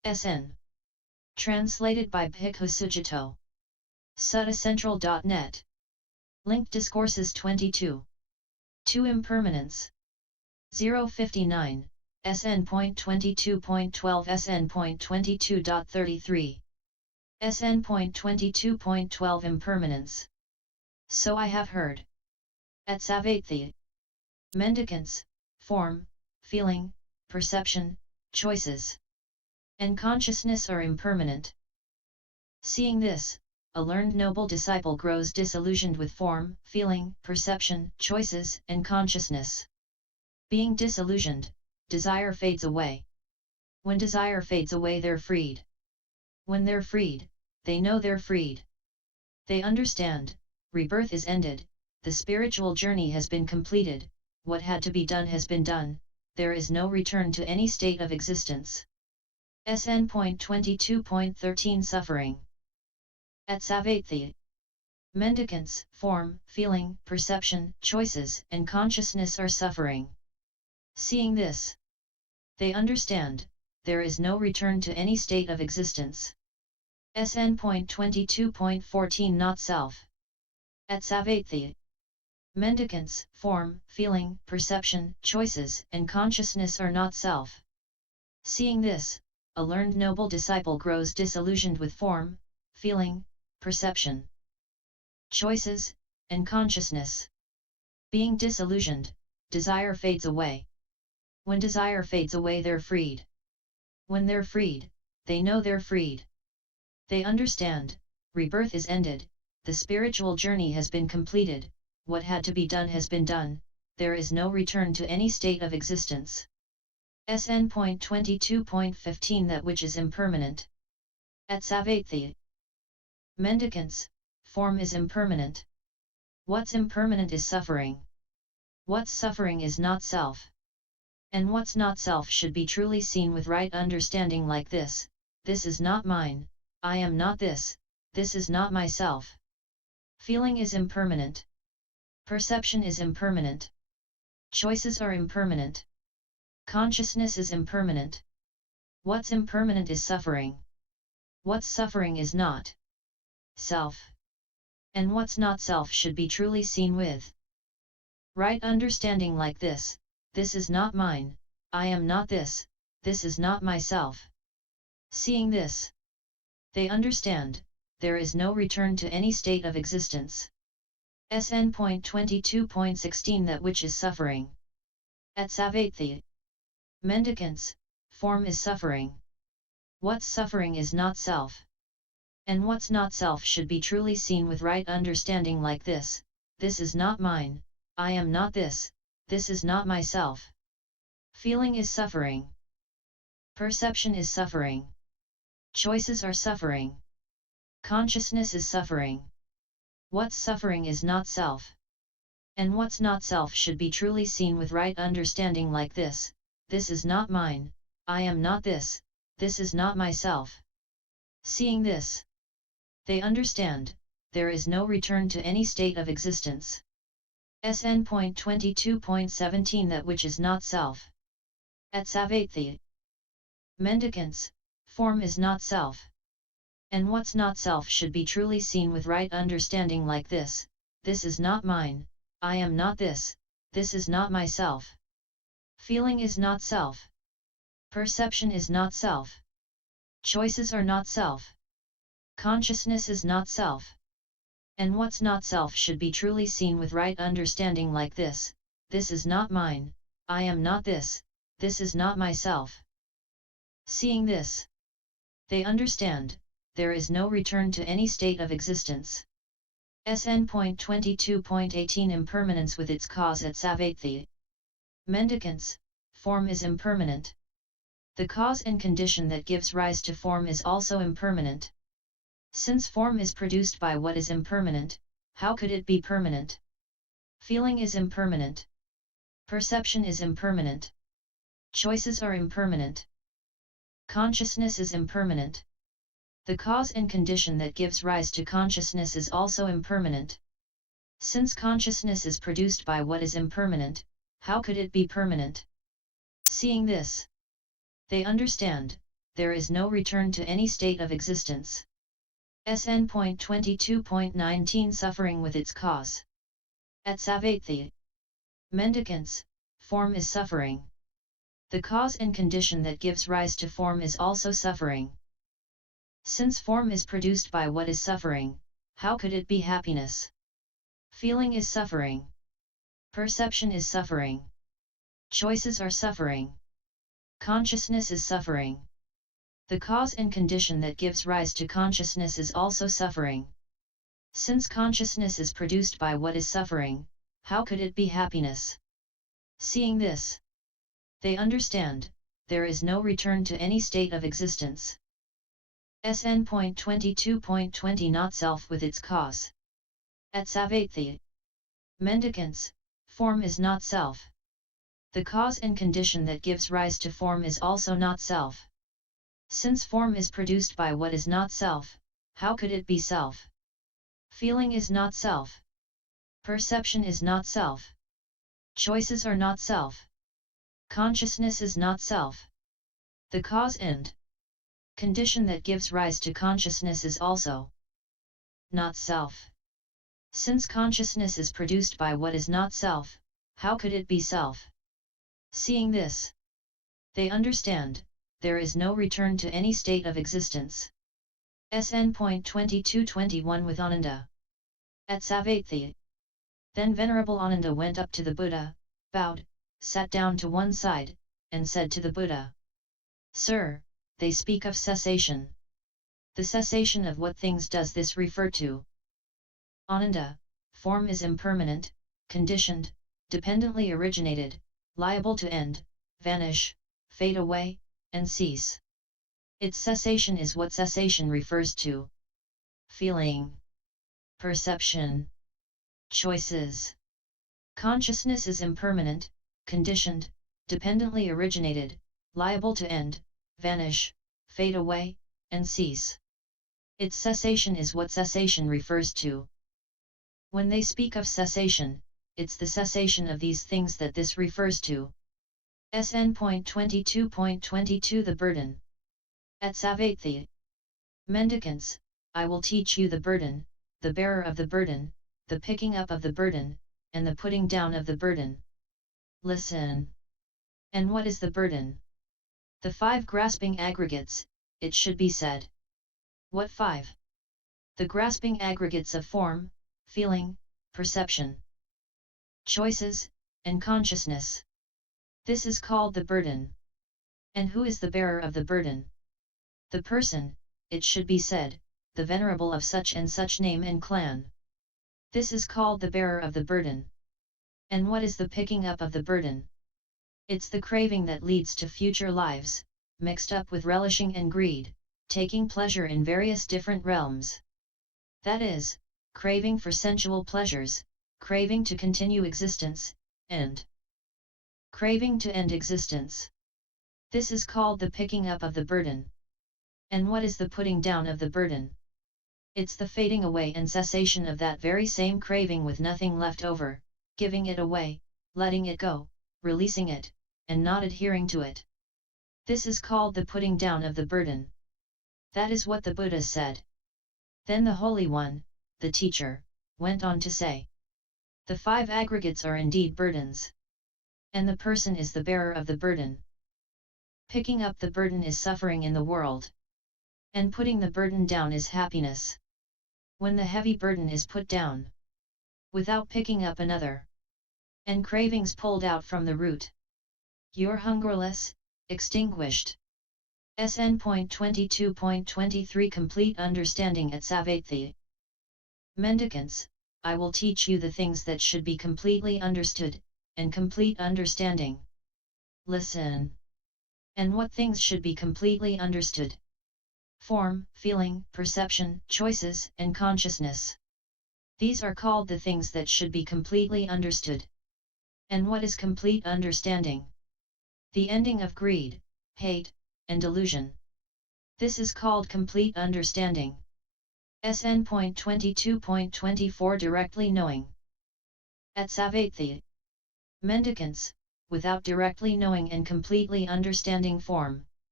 SN. Translated by Bhikkhu Sujato. Suttacentral.net. Link Discourses 22. 2 Impermanence. 059. SN.22.12-SN.22.23. SN.22.12 Impermanence. So I have heard. At Savatthi. Mendicants, form, feeling, perception, choices, and consciousness are impermanent. Seeing this, a learned noble disciple grows disillusioned with form, feeling, perception, choices, and consciousness. Being disillusioned, desire fades away. When desire fades away, they're freed. When they're freed, they know they're freed. They understand, rebirth is ended, the spiritual journey has been completed, what had to be done has been done, there is no return to any state of existence. SN.22.13 Suffering. At Savatthi. Mendicants, form, feeling, perception, choices, and consciousness are suffering. Seeing this, they understand, there is no return to any state of existence. SN.22.14 Not self. At Savatthi. Mendicants, form, feeling, perception, choices, and consciousness are not self. Seeing this, a learned noble disciple grows disillusioned with form, feeling, perception, choices, and consciousness. Being disillusioned, desire fades away. When desire fades away, they're freed. When they're freed, they know they're freed. They understand, rebirth is ended, the spiritual journey has been completed, what had to be done has been done, there is no return to any state of existence. SN.22.15 That which is impermanent. At Savatthi. Mendicants, form is impermanent. What's impermanent is suffering. What's suffering is not self. And what's not self should be truly seen with right understanding like this: this is not mine, I am not this is not myself. Feeling is impermanent. Perception is impermanent. Choices are impermanent. Consciousness is impermanent. What's impermanent is suffering. What's suffering is not self. And what's not self should be truly seen with right understanding like this: this is not mine, I am not this is not myself. Seeing this, they understand, there is no return to any state of existence. SN.22.16 That which is suffering. At Savatthi. Mendicants, form is suffering. What's suffering is not self. And what's not self should be truly seen with right understanding like this: this is not mine, I am not this is not myself. Feeling is suffering. Perception is suffering. Choices are suffering. Consciousness is suffering. What's suffering is not self. And what's not self should be truly seen with right understanding like this: this is not mine, I am not this is not myself. Seeing this, they understand, there is no return to any state of existence. SN.22.17 That which is not self. At Savatthi. Mendicants, form is not self. And what's not self should be truly seen with right understanding like this: this is not mine, I am not this is not myself. Feeling is not self. Perception is not self. Choices are not self. Consciousness is not self. And what's not self should be truly seen with right understanding like this: this is not mine, I am not this is not myself. Seeing this, they understand, there is no return to any state of existence. SN.22.18 Impermanence with its cause at Savatthi. Mendicants, form is impermanent. The cause and condition that gives rise to form is also impermanent. Since form is produced by what is impermanent, how could it be permanent? Feeling is impermanent. Perception is impermanent. Choices are impermanent. Consciousness is impermanent. The cause and condition that gives rise to consciousness is also impermanent. Since consciousness is produced by what is impermanent, how could it be permanent? Seeing this, they understand, there is no return to any state of existence. SN.22.19 Suffering with its cause. At Savatthi, Mendicants, form is suffering. The cause and condition that gives rise to form is also suffering. Since form is produced by what is suffering, how could it be happiness? Feeling is suffering. Perception is suffering. Choices are suffering. Consciousness is suffering. The cause and condition that gives rise to consciousness is also suffering. Since consciousness is produced by what is suffering, how could it be happiness? Seeing this, they understand, there is no return to any state of existence. SN.22.20 Not self with its cause. At Savatthi, Mendicants, form is not self. The cause and condition that gives rise to form is also not self. Since form is produced by what is not self, how could it be self? Feeling is not self. Perception is not self. Choices are not self. Consciousness is not self. The cause and condition that gives rise to consciousness is also not self. Since consciousness is produced by what is not self, how could it be self? Seeing this, they understand, there is no return to any state of existence. SN.22.21 With Ananda. At Savatthi, then Venerable Ananda went up to the Buddha, bowed, sat down to one side, and said to the Buddha, "Sir, they speak of cessation. The cessation of what things does this refer to?" Ananda, form is impermanent, conditioned, dependently originated, liable to end, vanish, fade away, and cease. Its cessation is what cessation refers to. Feeling, perception, choices. Consciousness is impermanent, conditioned, dependently originated, liable to end, vanish, fade away, and cease. Its cessation is what cessation refers to. When they speak of cessation, it's the cessation of these things that this refers to. SN.22.22 The burden. At Savatthi, Mendicants, I will teach you the burden, the bearer of the burden, the picking up of the burden, and the putting down of the burden. Listen. And what is the burden? The 5 grasping aggregates, it should be said. What 5? The grasping aggregates of form, feeling, perception, choices, and consciousness. This is called the burden. And who is the bearer of the burden? The person, it should be said, the venerable of such and such name and clan. This is called the bearer of the burden. And what is the picking up of the burden? It's the craving that leads to future lives, mixed up with relishing and greed, taking pleasure in various different realms. That is, craving for sensual pleasures, craving to continue existence, and craving to end existence. This is called the picking up of the burden. And what is the putting down of the burden? It's the fading away and cessation of that very same craving with nothing left over, giving it away, letting it go, releasing it, and not adhering to it. This is called the putting down of the burden. That is what the Buddha said. Then the Holy One, the teacher, went on to say, the 5 aggregates are indeed burdens. And the person is the bearer of the burden. Picking up the burden is suffering in the world. And putting the burden down is happiness. When the heavy burden is put down, without picking up another, and cravings pulled out from the root, you're hungerless, extinguished. SN.22.23 Complete Understanding at Savatthi. Mendicants, I will teach you the things that should be completely understood, and complete understanding. Listen. And what things should be completely understood? Form, feeling, perception, choices, and consciousness. These are called the things that should be completely understood. And what is complete understanding? The ending of greed, hate, and delusion. This is called complete understanding. SN.22.24 Directly knowing. At Savatthi, Mendicants, without directly knowing and completely understanding form,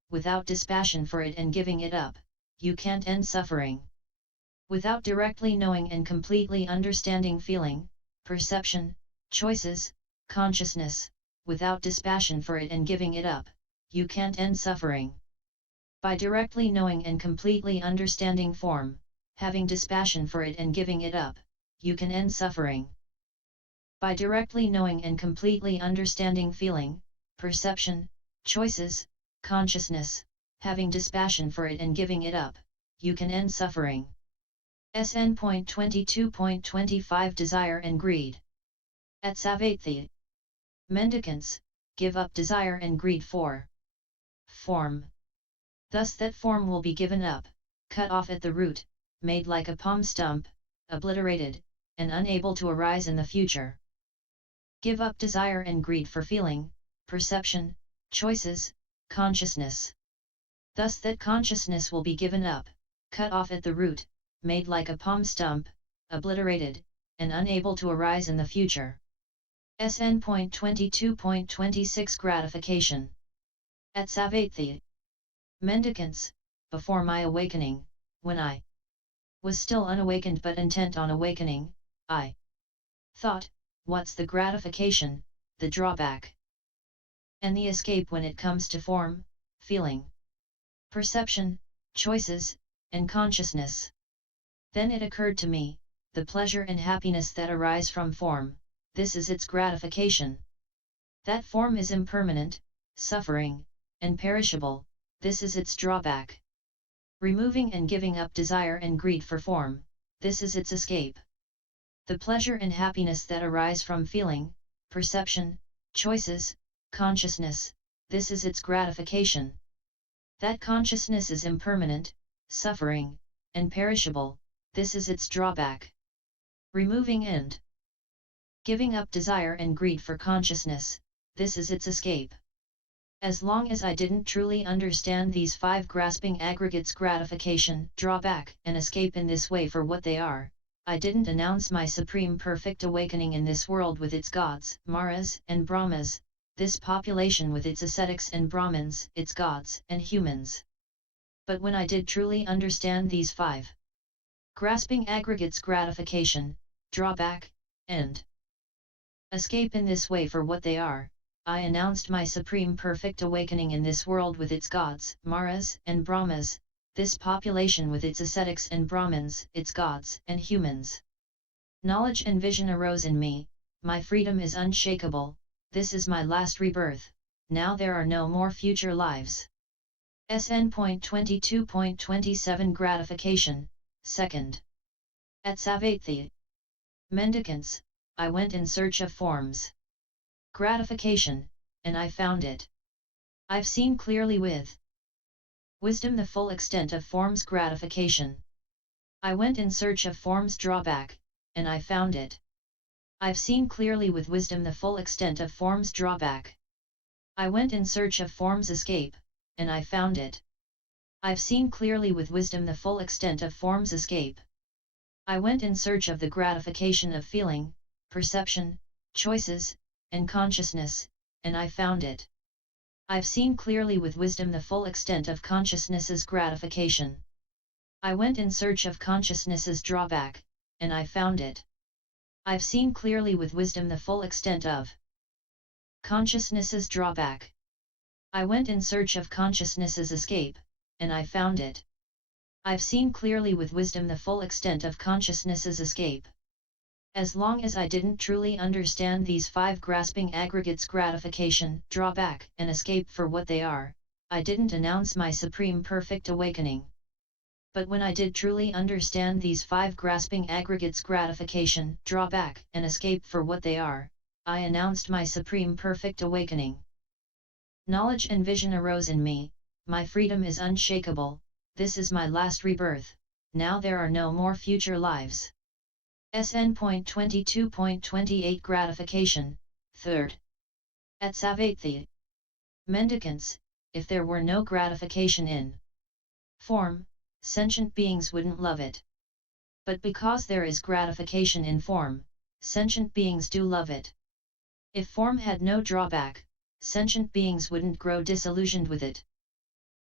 without dispassion for it and giving it up, you can't end suffering. Without directly knowing and completely understanding feeling, perception, choices, consciousness, without dispassion for it and giving it up, you can't end suffering. By directly knowing and completely understanding form, having dispassion for it and giving it up, you can end suffering. By directly knowing and completely understanding feeling, perception, choices, consciousness, having dispassion for it and giving it up, you can end suffering. SN.22.25 Desire and Greed. At Savatthi, Mendicants, give up desire and greed for form. Thus that form will be given up, cut off at the root, made like a palm stump, obliterated, and unable to arise in the future. Give up desire and greed for feeling, perception, choices, consciousness. Thus that consciousness will be given up, cut off at the root, made like a palm stump, obliterated, and unable to arise in the future. SN.22.26 Gratification. At Savatthi, Mendicants, before my awakening, when I was still unawakened but intent on awakening, I thought, what's the gratification, the drawback, and the escape when it comes to form, feeling, perception, choices, and consciousness? Then it occurred to me, the pleasure and happiness that arise from form, this is its gratification. That form is impermanent, suffering, and perishable, this is its drawback. Removing and giving up desire and greed for form, this is its escape. The pleasure and happiness that arise from feeling, perception, choices, consciousness, this is its gratification. That consciousness is impermanent, suffering, and perishable, this is its drawback. Removing and giving up desire and greed for consciousness, this is its escape. As long as I didn't truly understand these five grasping aggregates, gratification, drawback, and escape in this way for what they are, I didn't announce my supreme perfect awakening in this world with its gods, Maras and Brahmas, this population with its ascetics and Brahmins, its gods and humans. But when I did truly understand these five grasping aggregates, gratification, drawback, and escape in this way for what they are, I announced my supreme perfect awakening in this world with its gods, Maras and Brahmas, this population with its ascetics and Brahmins, its gods and humans. Knowledge and vision arose in me, my freedom is unshakable, this is my last rebirth, now there are no more future lives. SN.22.27 Gratification, 2nd. At Savatthi, Mendicants, I went in search of forms. Gratification, and I found it. I've seen clearly with wisdom the full extent of form's gratification. I went in search of form's drawback, and I found it. I've seen clearly with wisdom the full extent of form's drawback. I went in search of form's escape, and I found it. I've seen clearly with wisdom the full extent of form's escape. I went in search of the gratification of feeling, perception, choices, and consciousness, and I found it. I've seen clearly with wisdom the full extent of consciousness's gratification. I went in search of consciousness's drawback, and I found it. I've seen clearly with wisdom the full extent of consciousness's drawback. I went in search of consciousness's escape, and I found it. I've seen clearly with wisdom the full extent of consciousness's escape. As long as I didn't truly understand these five grasping aggregates, gratification, drawback, and escape for what they are, I didn't announce my supreme perfect awakening. But when I did truly understand these five grasping aggregates, gratification, drawback, and escape for what they are, I announced my supreme perfect awakening. Knowledge and vision arose in me, my freedom is unshakable, this is my last rebirth, now there are no more future lives. SN.22.28 Gratification, 3rd. At Savatthi, Mendicants, if there were no gratification in form, sentient beings wouldn't love it. But because there is gratification in form, sentient beings do love it. If form had no drawback, sentient beings wouldn't grow disillusioned with it.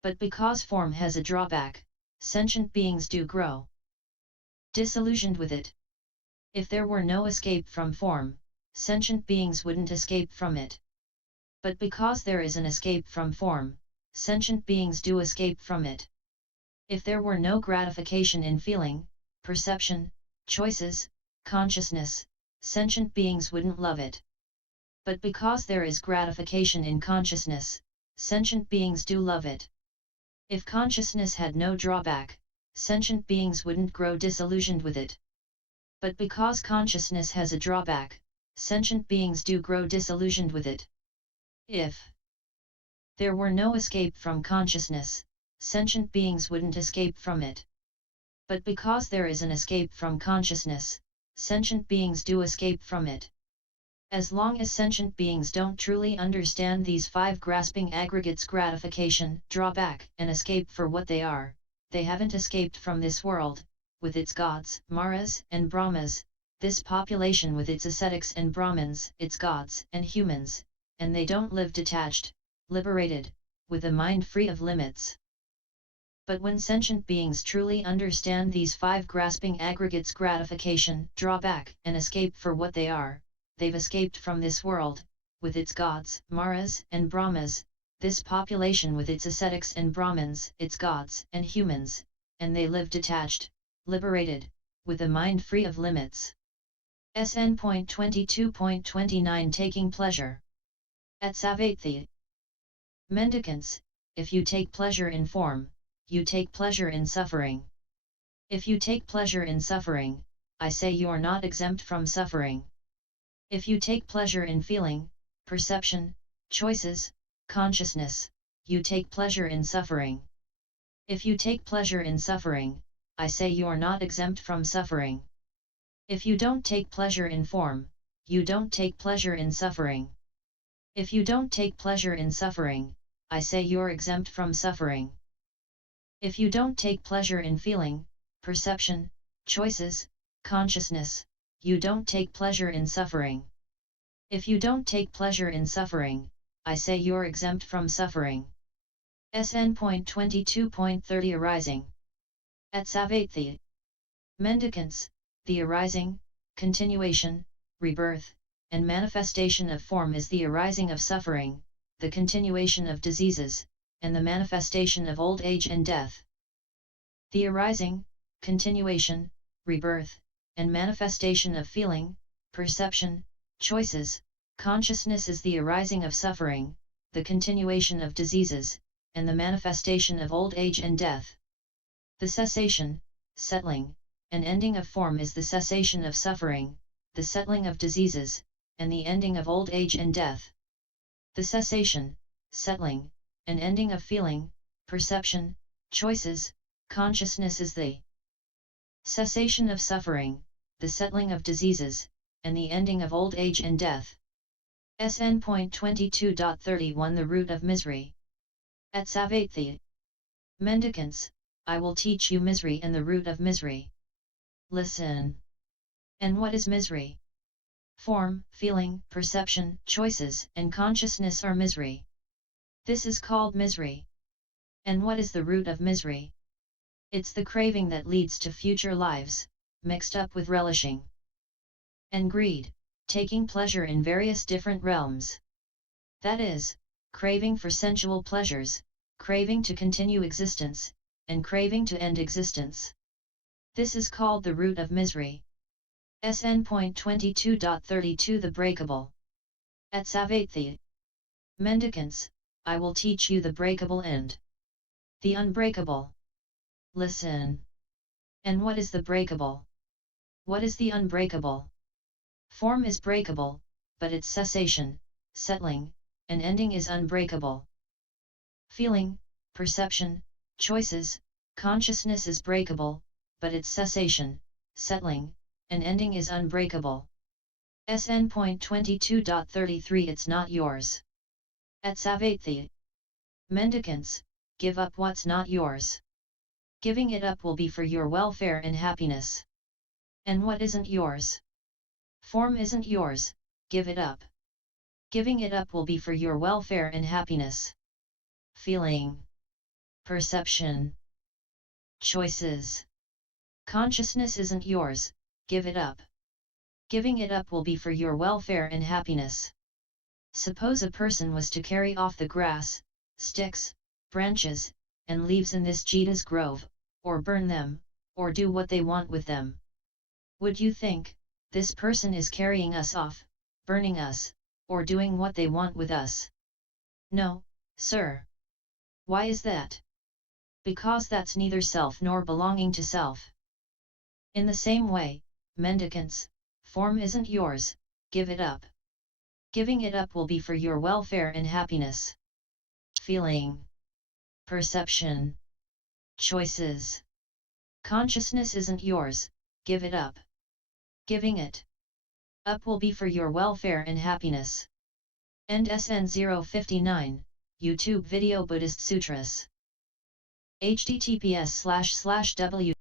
But because form has a drawback, sentient beings do grow disillusioned with it. If there were no escape from form, sentient beings wouldn't escape from it. But because there is an escape from form, sentient beings do escape from it. If there were no gratification in feeling, perception, choices, consciousness, sentient beings wouldn't love it. But because there is gratification in consciousness, sentient beings do love it. If consciousness had no drawback, sentient beings wouldn't grow disillusioned with it. But because consciousness has a drawback, sentient beings do grow disillusioned with it. If there were no escape from consciousness, sentient beings wouldn't escape from it. But because there is an escape from consciousness, sentient beings do escape from it. As long as sentient beings don't truly understand these five grasping aggregates, gratification, drawback, and escape for what they are, they haven't escaped from this world, with its gods, maras, and brahmas, this population with its ascetics and brahmins, its gods and humans, and they don't live detached, liberated, with a mind free of limits. But when sentient beings truly understand these five grasping aggregates, gratification, drawback, and escape for what they are, they've escaped from this world, with its gods, maras, and brahmas, this population with its ascetics and brahmins, its gods and humans, and they live detached, liberated, with a mind free of limits. SN.22.29 Taking pleasure. At Savatthi. Mendicants, if you take pleasure in form, you take pleasure in suffering. If you take pleasure in suffering, I say you're not exempt from suffering. If you take pleasure in feeling, perception, choices, consciousness, you take pleasure in suffering. If you take pleasure in suffering, I say you're not exempt from suffering. If you don't take pleasure in form, you don't take pleasure in suffering. If you don't take pleasure in suffering, I say you're exempt from suffering. If you don't take pleasure in feeling, perception, choices, consciousness, you don't take pleasure in suffering. If you don't take pleasure in suffering, I say you're exempt from suffering. SN.22.30 Arising. At Savatthi. Mendicants, the arising, continuation, rebirth, and manifestation of form is the arising of suffering, the continuation of diseases, and the manifestation of old age and death. The arising, continuation, rebirth, and manifestation of feeling, perception, choices, consciousness is the arising of suffering, the continuation of diseases, and the manifestation of old age and death. The cessation, settling, and ending of form is the cessation of suffering, the settling of diseases, and the ending of old age and death. The cessation, settling, and ending of feeling, perception, choices, consciousness is the cessation of suffering, the settling of diseases, and the ending of old age and death. SN.22.31 The root of misery. At Savatthi. Mendicants, I will teach you misery and the root of misery. Listen. And what is misery? Form, feeling, perception, choices, and consciousness are misery. This is called misery. And what is the root of misery? It's the craving that leads to future lives, mixed up with relishing and greed, taking pleasure in various different realms. That is, craving for sensual pleasures, craving to continue existence, and craving to end existence. This is called the root of misery. SN.22.32 The breakable. At Savatthi. Mendicants, I will teach you the breakable and the unbreakable. Listen. And what is the breakable? What is the unbreakable? Form is breakable, but its cessation, settling, and ending is unbreakable. Feeling, perception, choices, consciousness is breakable, but its cessation, settling, and ending is unbreakable. SN.22.33 It's not yours. At Savatthi. Mendicants, give up what's not yours. Giving it up will be for your welfare and happiness. And what isn't yours? Form isn't yours, give it up. Giving it up will be for your welfare and happiness. Feeling. Perception. Choices. Consciousness isn't yours, give it up. Giving it up will be for your welfare and happiness. Suppose a person was to carry off the grass, sticks, branches, and leaves in this Jeta's grove, or burn them, or do what they want with them. Would you think, this person is carrying us off, burning us, or doing what they want with us? No, sir. Why is that? Because that's neither self nor belonging to self. In the same way, mendicants, form isn't yours, give it up. Giving it up will be for your welfare and happiness. Feeling. Perception. Choices. Consciousness isn't yours, give it up. Giving it up will be for your welfare and happiness. End SN.22.12 YouTube video Buddhist Sutras. https://w